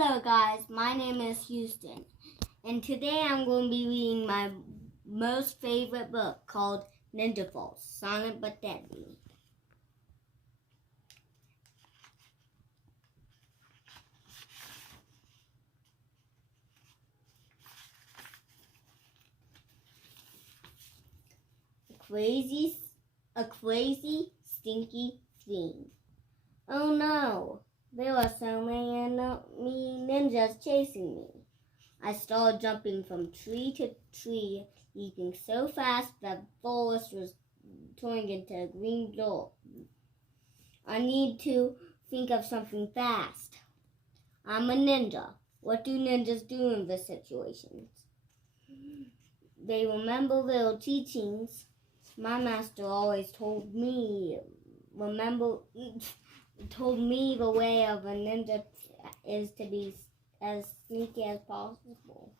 Hello guys, my name is Houston, and today I'm going to be reading my most favorite book called Ninja Falls, Silent but Deadly. A crazy, stinky thing. Oh no, there were so many ninjas chasing me. I started jumping from tree to tree, leaping so fast that the forest was turning into a green door. I need to think of something fast. I'm a ninja. What do ninjas do in this situations? They remember little teachings. My master always told me the way of a ninja is to be as sneaky as possible.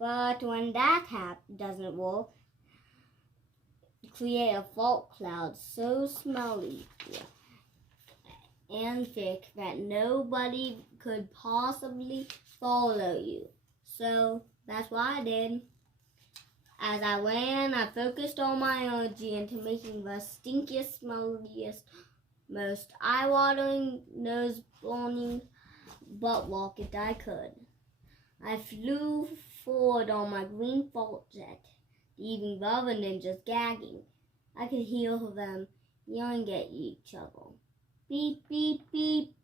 But when that doesn't work, create a fog cloud so smelly and thick that nobody could possibly follow you. So that's what I did. As I ran, I focused all my energy into making the stinkiest, smelliest, most eye-watering, nose-burning butt rocket I could. I flew forward on my green fog jet, leaving the other ninjas gagging. I could hear them yelling at each other. Beep, beep, beep.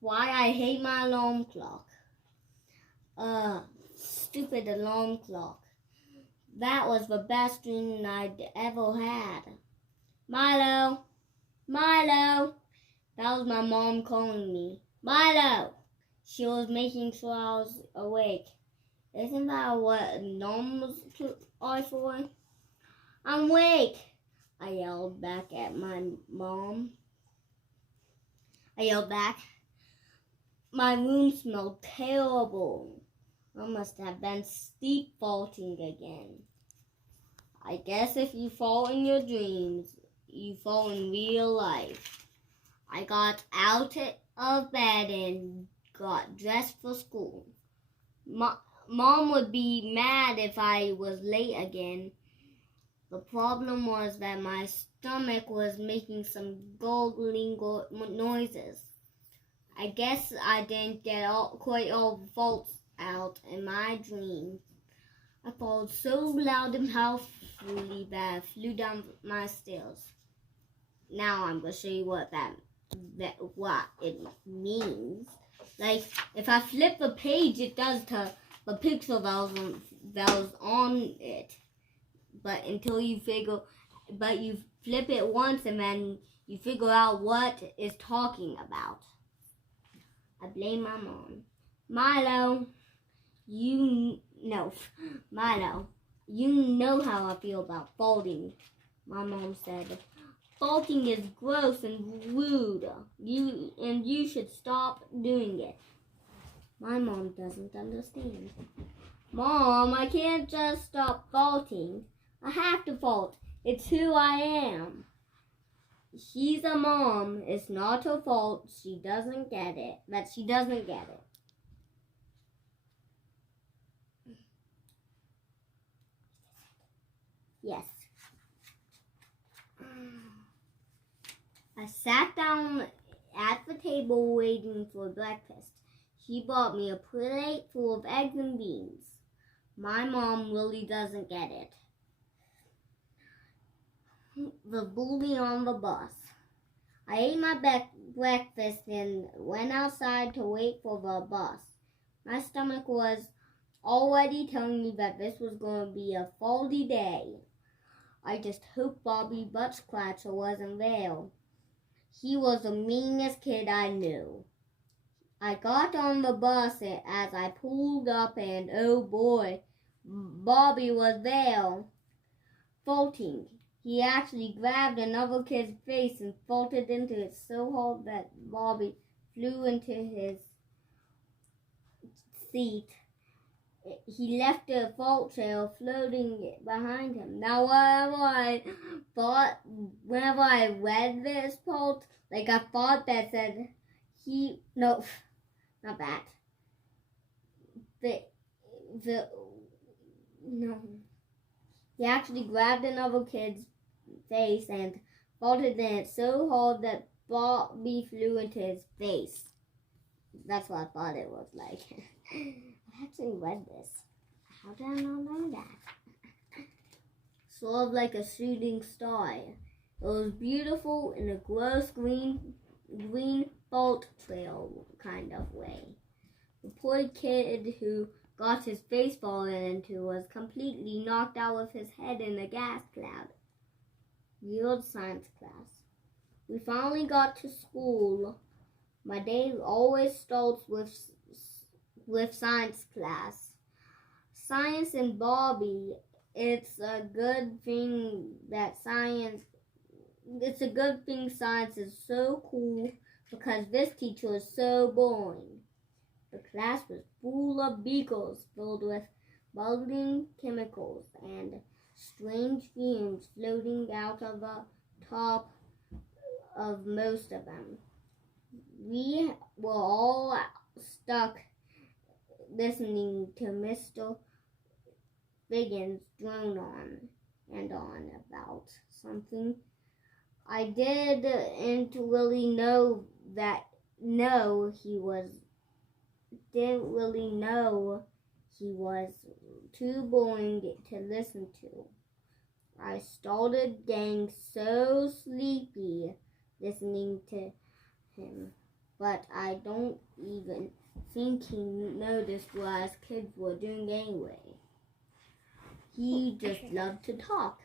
Why I hate my alarm clock. Stupid alarm clock. That was the best dream I'd ever had. Milo! Milo! That was my mom calling me. Milo! She was making sure I was awake. Isn't that what alarms are for? I'm awake! I yelled back at my mom. My room smelled terrible. I must have been sleep faulting again. I guess if you fall in your dreams, you fall in real life. I got out of bed and got dressed for school. Mom would be mad if I was late again. The problem was that my stomach was making some gurgling noises. I guess I didn't get quite all the faults out in my dreams. I followed so loud and powerfully that I flew down my stairs. Now I'm going to show you what it means. Like, if I flip the page, it does to the pixel valves on it. But you flip it once and then you figure out what it's talking about. I blame my mom. Milo, you know how I feel about faulting. My mom said, faulting is gross and rude. You should stop doing it. My mom doesn't understand. Mom, I can't just stop faulting. I have to fault. It's who I am. She's a mom. It's not her fault. She doesn't get it. Yes. I sat down at the table waiting for breakfast. She brought me a plate full of eggs and beans. My mom really doesn't get it. The bully on the bus. I ate my breakfast and went outside to wait for the bus. My stomach was already telling me that this was going to be a faulty day. I just hope Bobby Buttscratcher wasn't there. He was the meanest kid I knew. I got on the bus as I pulled up and oh boy, Bobby was there, faulting. He actually grabbed another kid's face and faulted into it so hard that Bobby flew into his seat he left a fault trail floating behind him. Now, whenever I read this fault, like I thought that said no, not that. No. He actually grabbed another kid's face and vaulted in it so hard that Bobby flew into his face. That's what I thought it was like. I actually read this. How did I not know that? Sort of like a shooting star. It was beautiful in a gross green bolt trail kind of way. The poor kid who got his face fallen into was completely knocked out with his head in a gas cloud. Yield science class. We finally got to school. My day always starts with science class. Science and Bobby, it's a good thing science is so cool because this teacher is so boring. The class was full of beakers filled with bubbling chemicals and strange fumes floating out of the top of most of them. We were all stuck listening to Mr. Biggins drone on and on about something. I didn't really know he was too boring to listen to. I started getting so sleepy listening to him, but I don't even think he noticed what us kids were doing anyway. He just loved to talk.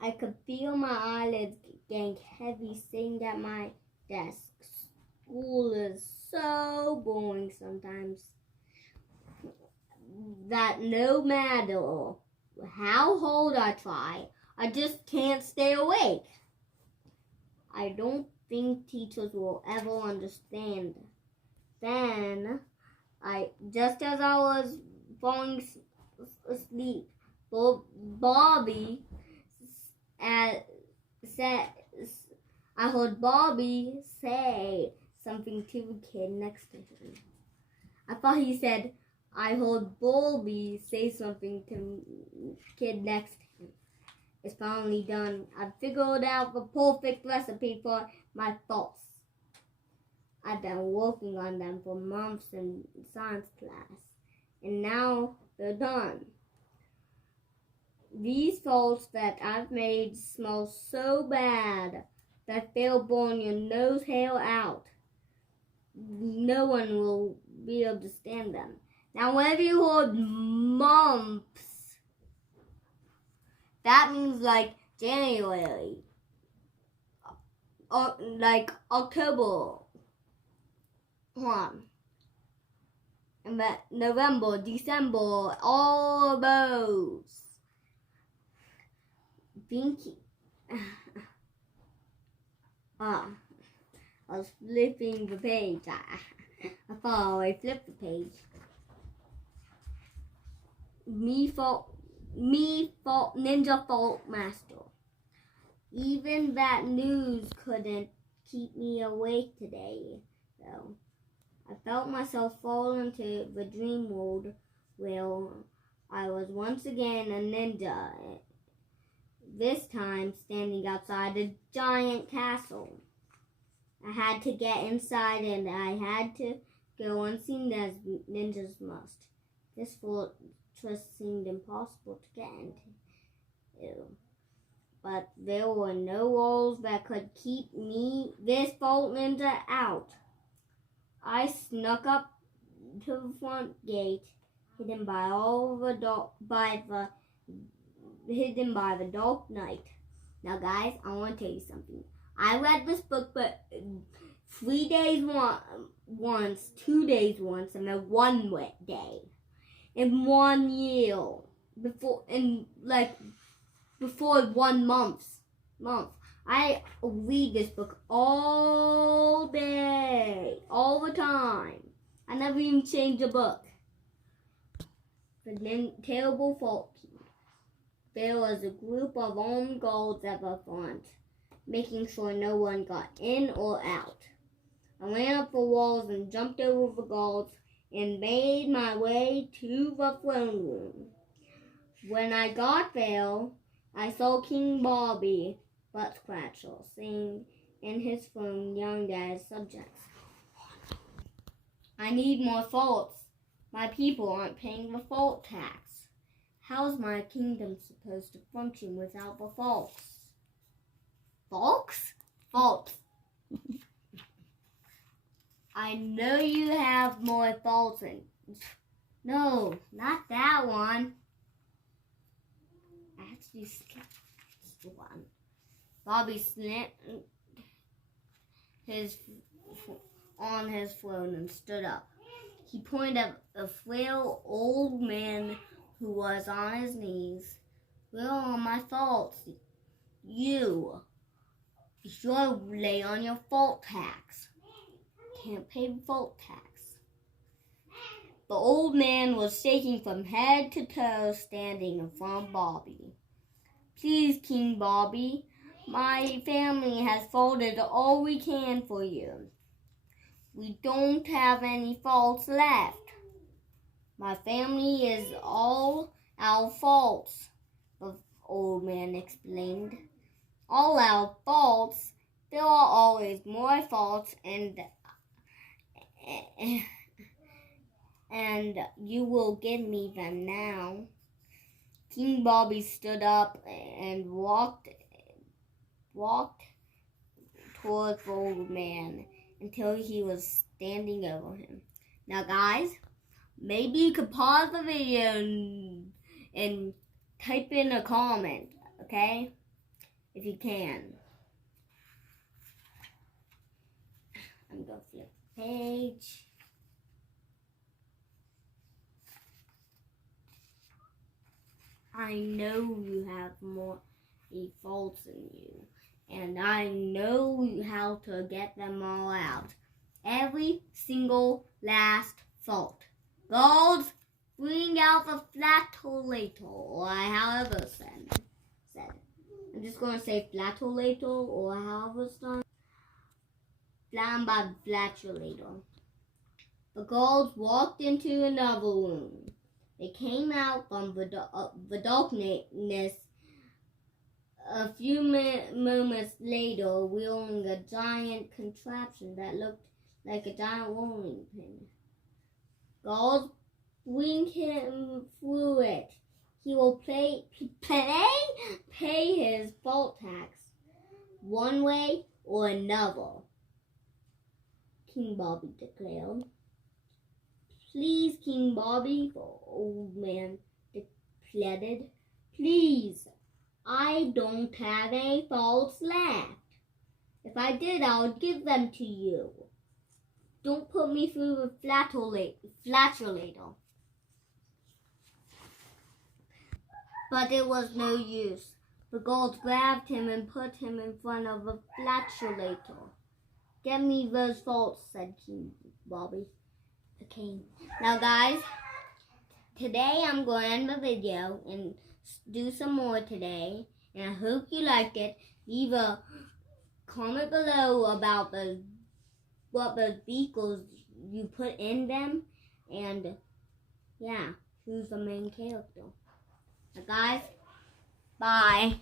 I could feel my eyelids getting heavy sitting at my desk. School is so boring sometimes that no matter how hard I try, I just can't stay awake. I don't think teachers will ever understand. Then, just as I was falling asleep, Bobby said, I heard Bobby say something to the kid next to him. I thought he said, I heard Bobby say something to the kid next to him. It's finally done. I've figured out the perfect recipe for my thoughts. I've been working on them for months in science class, and now they're done. These thoughts that I've made smell so bad that they'll burn your nose hair out. No one will be able to stand them. Now, whenever you heard mumps, that means like January, or like October, and that November, December, all of those. Binky. I was flipping the page. I thought I flipped the page. Me fault Ninja Fault Master. Even that news couldn't keep me awake today, though. I felt myself fall into the dream world where I was once again a ninja, this time standing outside a giant castle. I had to get inside and I had to go unseen as ninjas must. This fortress seemed impossible to get into. But there were no walls that could keep this fault ninja, out. I snuck up to the front gate, hidden by the dark night. Now, guys, I want to tell you something. I read this book, but 3 days once, 2 days once, and then 1 day in 1 year before 1 month. I read this book all day, all the time. I never even changed the book. The terrible fault king. There was a group of armed guards at the front, making sure no one got in or out. I ran up the walls and jumped over the guards and made my way to the throne room. When I got there, I saw King Bobby Butt Scratcher sitting in his throne, yelling at his subjects. I need more faults. My people aren't paying the fault tax. How's my kingdom supposed to function without the faults? Faults? Faults. I know you have more faults than... No, not that one. Actually, that's the one. Bobby slammed on his throne and stood up. He pointed at a frail old man who was on his knees. Where are my faults? You're late on your fault tax. Can't pay the fault tax. The old man was shaking from head to toe, standing in front of Bobby. Please, King Bobby, my family has folded all we can for you. We don't have any faults left. My family is all our faults, the old man explained. All our faults? There are always more faults, and you will give me them now. King Bobby stood up and walked towards the old man until he was standing over him. Now guys, maybe you could pause the video and type in a comment, okay? If you can. I'm going to flip the page. I know you have more faults in you, and I know how to get them all out. Every single last fault. Gold, bring out the flatulator, or however said. I'm just going to say flatulator, or however it's done. Flam by flatulator. The girls walked into another room. They came out from the darkness a few moments later, wielding a giant contraption that looked like a giant rolling pin. Girls, bring him through it. He will pay his fault tax one way or another, King Bobby declared. Please, King Bobby, the old man pleaded. Please, I don't have any faults left. If I did, I would give them to you. Don't put me through the flatulator. But it was no use. The guards grabbed him and put him in front of the flatulator. Get me those faults, said King Bobby. Okay, now guys, today I'm going to end the video and do some more today, and I hope you liked it. Leave a comment below about what the vehicles you put in them, and yeah, who's the main character. Now guys, bye.